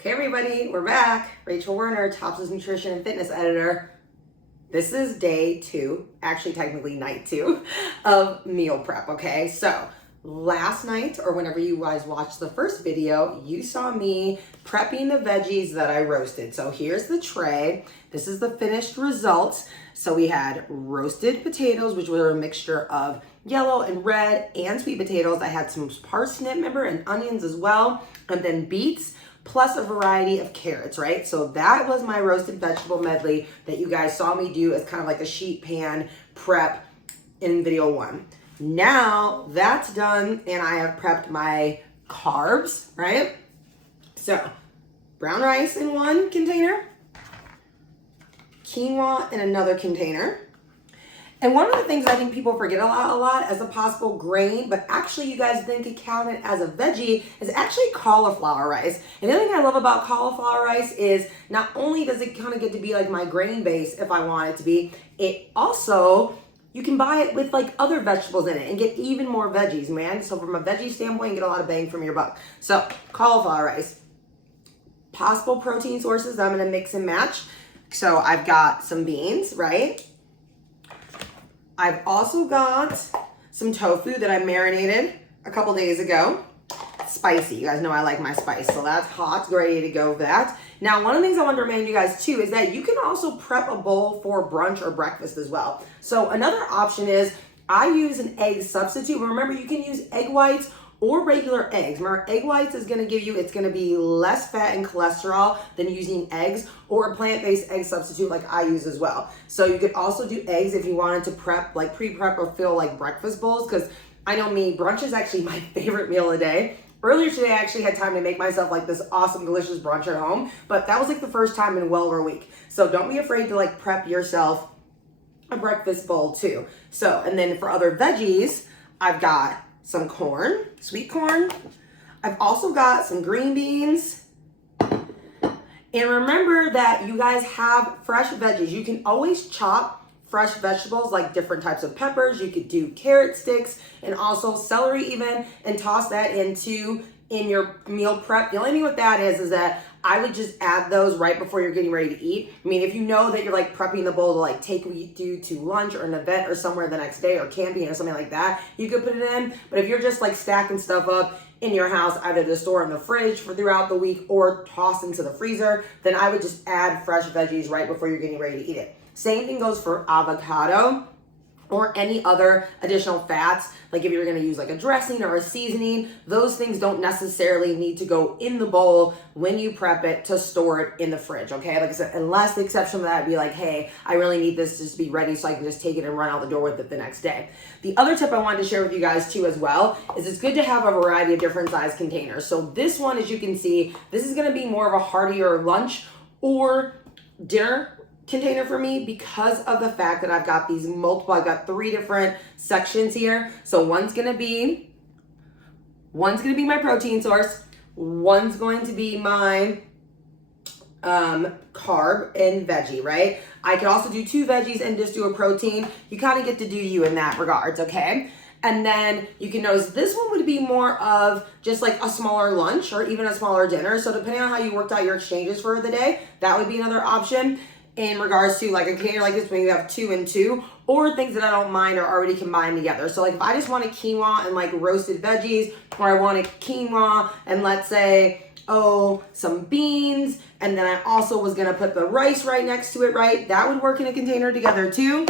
Okay, everybody, we're back. Rachel Werner, Tops's Nutrition and Fitness Editor. This is day 2, actually technically night 2 of meal prep, okay? So last night, or whenever you guys watched the first video, you saw me prepping the veggies that I roasted. So here's the tray. This is the finished results. So we had roasted potatoes, which were a mixture of yellow and red and sweet potatoes. I had some parsnip, remember, and onions as well, and then beets, plus a variety of carrots, right? So that was my roasted vegetable medley that you guys saw me do as kind of like a sheet pan prep in video 1. Now that's done and I have prepped my carbs, right? So brown rice in one container, quinoa in another container. And one of the things I think people forget a lot as a possible grain, but actually you guys then could count it as a veggie, is actually cauliflower rice. And the other thing I love about cauliflower rice is not only does it kind of get to be like my grain base if I want it to be, it also, you can buy it with like other vegetables in it and get even more veggies, man. So from a veggie standpoint, you get a lot of bang from your buck. So cauliflower rice. Possible protein sources I'm gonna mix and match. So I've got some beans, right? I've also got some tofu that I marinated a couple days ago. Spicy, you guys know I like my spice, so that's hot, ready to go with that. Now, one of the things I want to remind you guys too is that you can also prep a bowl for brunch or breakfast as well. So another option is I use an egg substitute. Remember, you can use egg whites or regular eggs. Remember, egg whites is gonna give you, it's gonna be less fat and cholesterol than using eggs, or a plant-based egg substitute like I use as well. So you could also do eggs if you wanted to prep, like pre-prep or fill like breakfast bowls, because I know me, brunch is actually my favorite meal of the day. Earlier today, I actually had time to make myself like this awesome, delicious brunch at home, but that was like the first time in well over a week. So don't be afraid to like prep yourself a breakfast bowl too. So, and then for other veggies, I've got some corn, sweet corn. I've also got some green beans. And remember that you guys have fresh veggies. You can always chop fresh vegetables like different types of peppers. You could do carrot sticks and also celery even, and toss that in your meal prep. The only thing with that is that I would just add those right before you're getting ready to eat. I mean, if you know that you're like prepping the bowl to like take you to lunch or an event or somewhere the next day or camping or something like that, you could put it in. But if you're just like stacking stuff up in your house, either to store in the fridge for throughout the week or toss into the freezer, then I would just add fresh veggies right before you're getting ready to eat it. Same thing goes for avocado or any other additional fats. Like if you're gonna use like a dressing or a seasoning, those things don't necessarily need to go in the bowl when you prep it to store it in the fridge, okay? Like I said, unless the exception to that would be like, hey, I really need this to just be ready so I can just take it and run out the door with it the next day. The other tip I wanted to share with you guys too as well is it's good to have a variety of different size containers. So this one, as you can see, this is gonna be more of a heartier lunch or dinner container for me because of the fact that I've got these I've got 3 different sections here. So one's gonna be my protein source, one's going to be my carb and veggie, right? I can also do 2 veggies and just do a protein. You kind of get to do you in that regards, okay? And then you can notice this one would be more of just like a smaller lunch or even a smaller dinner. So depending on how you worked out your exchanges for the day, that would be another option. In regards to like a container like this, when you have 2 and 2, or things that I don't mind are already combined together. So like if I just want a quinoa and like roasted veggies, or I want a quinoa and let's say, some beans, and then I also was gonna put the rice right next to it, right? That would work in a container together too.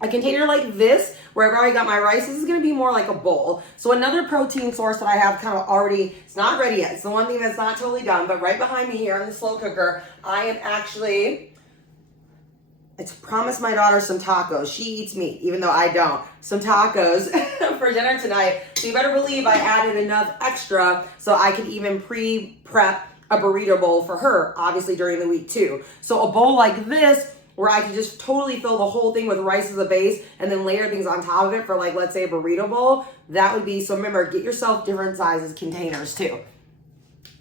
A container like this, where I've already got my rice, this is gonna be more like a bowl. So another protein source that I have kind of already, it's not ready yet. It's the one thing that's not totally done, but right behind me here in the slow cooker, I am actually, it's promised my daughter some tacos. She eats meat, even though I don't. Some tacos for dinner tonight. So you better believe I added enough extra so I could even pre-prep a burrito bowl for her, obviously during the week too. So a bowl like this, where I could just totally fill the whole thing with rice as a base and then layer things on top of it for like, let's say a burrito bowl, that would be, so remember, get yourself different sizes containers too.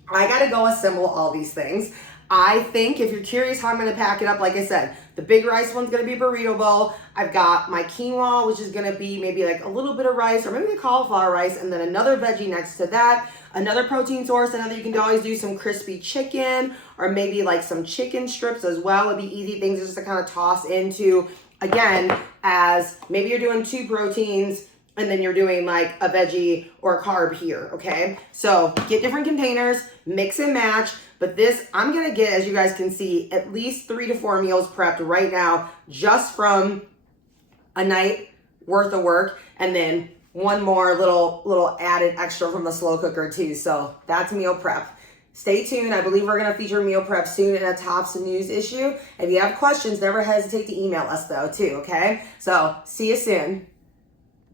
I gotta go assemble all these things. I think if you're curious how I'm gonna pack it up, like I said, the big rice one's gonna be burrito bowl. I've got my quinoa, which is gonna be maybe like a little bit of rice or maybe the cauliflower rice, and then another veggie next to that. Another protein source, I know that you can always do some crispy chicken or maybe like some chicken strips as well. Would be easy things just to kind of toss into, again, as maybe you're doing 2 proteins and then you're doing like a veggie or a carb here, okay? So get different containers, mix and match, but this, I'm gonna get, as you guys can see, at least 3 to 4 meals prepped right now just from a night worth of work, and then one more little added extra from the slow cooker too. So that's meal prep. Stay tuned. I believe we're going to feature meal prep soon in a Tops News issue. If you have questions, never hesitate to email us though too, okay? So see you soon.